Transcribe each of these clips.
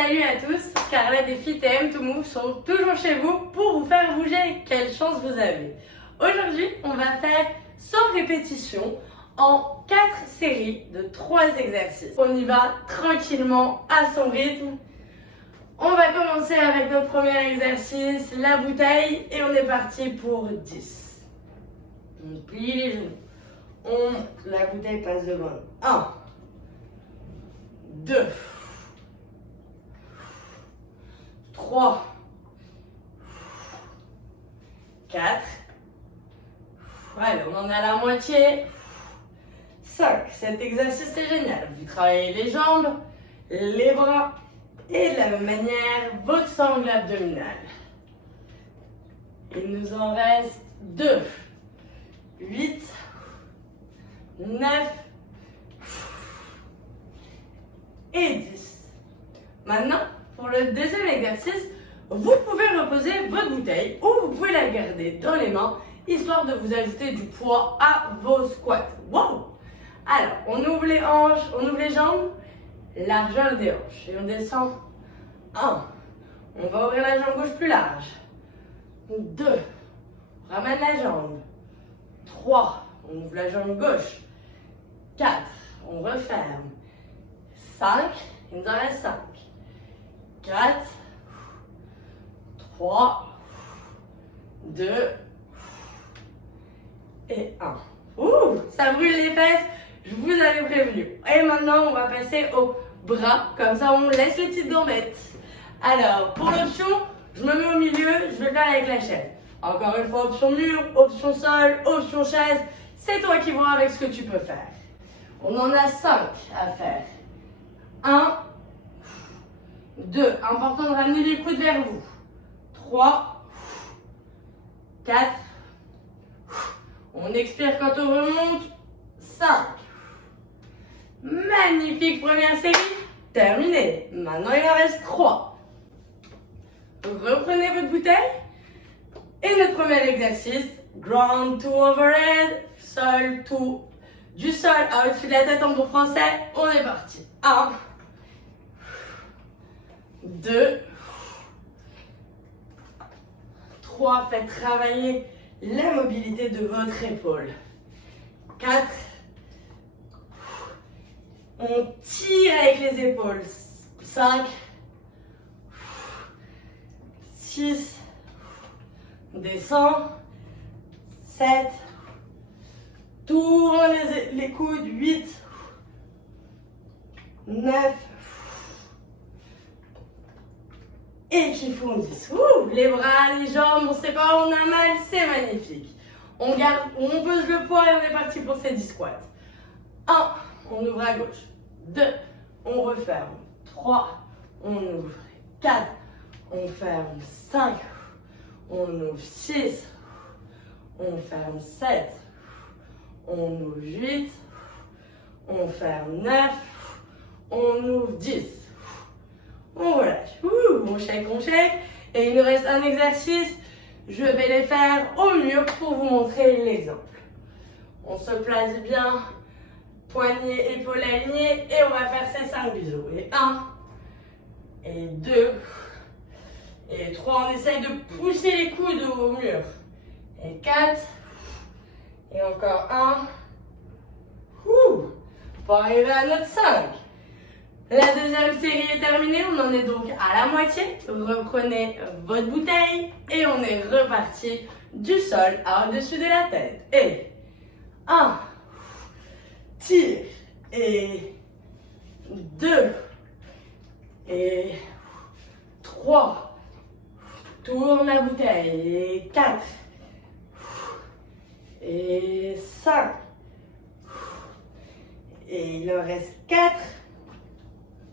Salut à tous, Carla des Fit et M to Move sont toujours chez vous pour vous faire bouger. Quelle chance vous avez! Aujourd'hui, on va faire 100 répétitions en 4 séries de 3 exercices. On y va tranquillement à son rythme. On va commencer avec notre premier exercice, la bouteille, et on est parti pour 10. On plie les genoux. La bouteille passe devant nous. 1, 2, 3, 4, allez, on en est à la moitié, 5, cet exercice est génial, vous travaillez les jambes, les bras et de la même manière votre sangle abdominale. Il nous en reste 2, 8, 9 et 10. Maintenant, pour le deuxième exercice, vous pouvez reposer votre bouteille ou vous pouvez la garder dans les mains, histoire de vous ajouter du poids à vos squats. Wow! Alors, on ouvre les hanches, on ouvre les jambes, largeur des hanches, et on descend. 1, on va ouvrir la jambe gauche plus large. 2, on ramène la jambe. 3, on ouvre la jambe gauche. 4, on referme. 5, il nous en reste 5. 4, 3, 2 et 1. Ouh, ça brûle les fesses, je vous avais prévenu. Et maintenant, on va passer aux bras, comme ça on laisse les petites gambettes. Alors, pour l'option, je me mets au milieu, je vais le faire avec la chaise. Encore une fois, option mur, option sol, option chaise, c'est toi qui vois avec ce que tu peux faire. On en a 5 à faire. 1, 2, important de ramener les coudes vers vous. 3, 4, on expire quand on remonte. 5. Magnifique première série, terminée. Maintenant il en reste 3. Reprenez votre bouteille. Et notre premier exercice, ground to overhead, sol to, du sol à au-dessus de la tête en bon français. On est parti. 1, 2, 3, faites travailler la mobilité de votre épaule. 4, on tire avec les épaules. 5, 6, on descend. 7, tourne les coudes. 8, 9, et qui font 10. Ouh, les bras, les jambes, on ne sait pas où on a mal, c'est magnifique. On garde, on pose le poids et on est parti pour ces 10 squats. 1, on ouvre à gauche. 2, on referme. 3, on ouvre. 4, on ferme. 5, on ouvre. 6, on ferme. 7, on ouvre. 8, on ferme. 9, on ouvre. 10. On relâche. On shake. Et il nous reste un exercice. Je vais les faire au mur pour vous montrer l'exemple. On se place bien. Poignets, épaules alignées. Et on va faire ces 5 bisous. Et 1. Et 2. Et 3. On essaye de pousser les coudes au mur. Et 4. Et encore 1. Pour arriver à notre 5. La deuxième série est terminée, on en est donc à la moitié. Reprenez votre bouteille et on est reparti du sol à au-dessus de la tête. Et 1, tire, et 2, et 3, tourne la bouteille, et 4, et 5, et il en reste 4.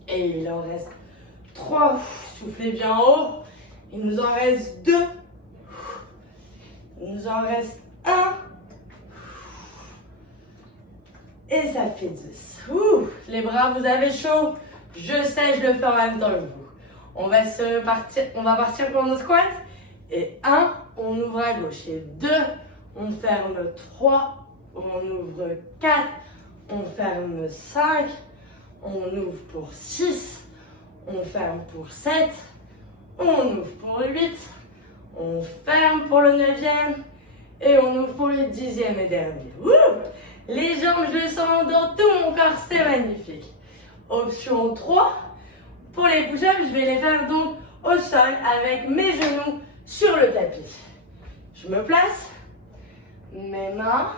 Et il en reste 3. Soufflez bien haut. Il nous en reste 2. Il nous en reste 1. Et ça fait 10. Les bras, vous avez chaud. Je sais, je le fais en même temps que vous. On va partir pour nos squats. Et 1, on ouvre à gauche. Et 2, on ferme. 3, on ouvre. 4, on ferme. 5. On ouvre pour 6, on ferme pour 7, on ouvre pour le 8, on ferme pour le 9e et on ouvre pour le 10e et dernier. Wouh! Les jambes, je les sens dans tout mon corps, c'est magnifique. Option 3, pour les push-ups, je vais les faire donc au sol avec mes genoux sur le tapis. Je me place, mes mains,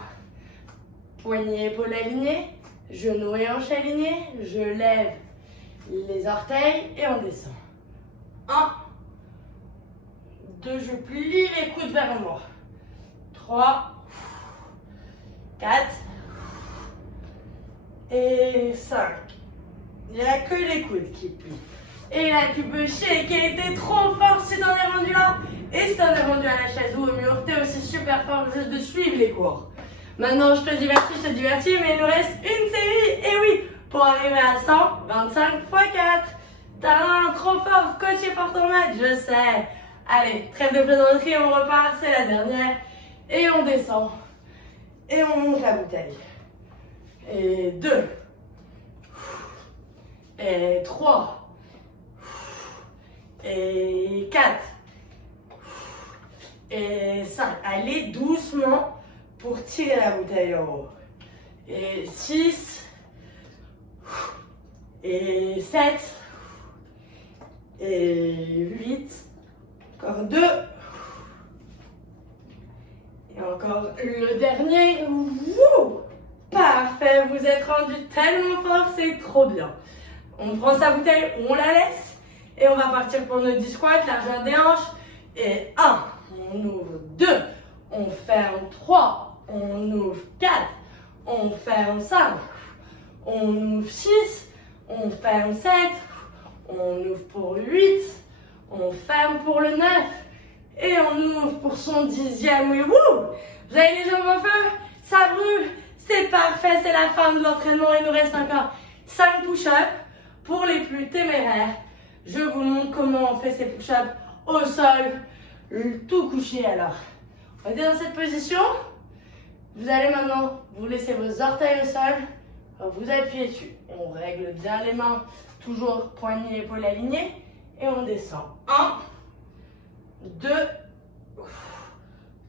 poignets, épaules alignées, genoux et hanches alignés, je lève les orteils et on descend. 1, 2, je plie les coudes vers moi. 3, 4 et 5. Il n'y a que les coudes qui plient. Et là, tu peux shaker, t'es trop fort si t'en es rendu là. Et si t'en es rendu à la chaise ou au mur, t'es aussi super fort juste de suivre les cours. Maintenant, je te divertis, mais il nous reste une série. Et oui, pour arriver à 125 x 4. T'as trop fort, coach est fort ton match, je sais. Allez, trêve de plaisanterie, on repart, c'est la dernière. Et on descend. Et on monte la bouteille. Et 2. Et 3. Et 4. Et 5. Allez doucement pour tirer la bouteille en haut. Et 6. Et 7. Et 8. Encore 2. Et encore le dernier. Wouh! Parfait, vous êtes rendu tellement fort, c'est trop bien. On prend sa bouteille, on la laisse. Et on va partir pour nos 10 squats, largeur des hanches. Et 1, on ouvre 2, on ferme 3, on ouvre 4, on ferme 5, on ouvre 6, on ferme 7, on ouvre pour 8, on ferme pour le 9 et on ouvre pour son 10e. Oui, wouh! Vous avez les jambes au feu? Ça brûle? C'est parfait, c'est la fin de l'entraînement. Il nous reste encore 5 push-ups pour les plus téméraires. Je vous montre comment on fait ces push-ups au sol, tout couché. Alors, on est dans cette position. Vous allez maintenant vous laisser vos orteils au sol, vous appuyez dessus. On règle bien les mains, toujours poignets, épaules alignées. Et on descend. 1, 2,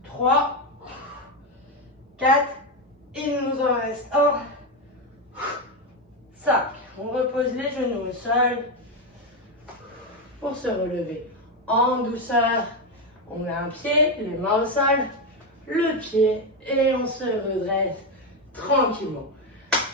3, 4. Il nous en reste 1, 5. On repose les genoux au sol pour se relever en douceur. On met un pied, les mains au sol, le pied et on se redresse tranquillement.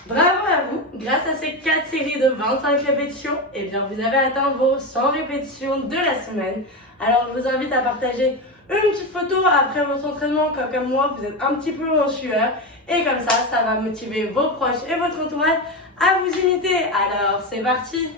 Bravo à vous, grâce à ces 4 séries de 25 répétitions, eh bien vous avez atteint vos 100 répétitions de la semaine. Alors je vous invite à partager une petite photo après votre entraînement, comme moi, vous êtes un petit peu en sueur. Et comme ça va motiver vos proches et votre entourage à vous imiter. Alors c'est parti!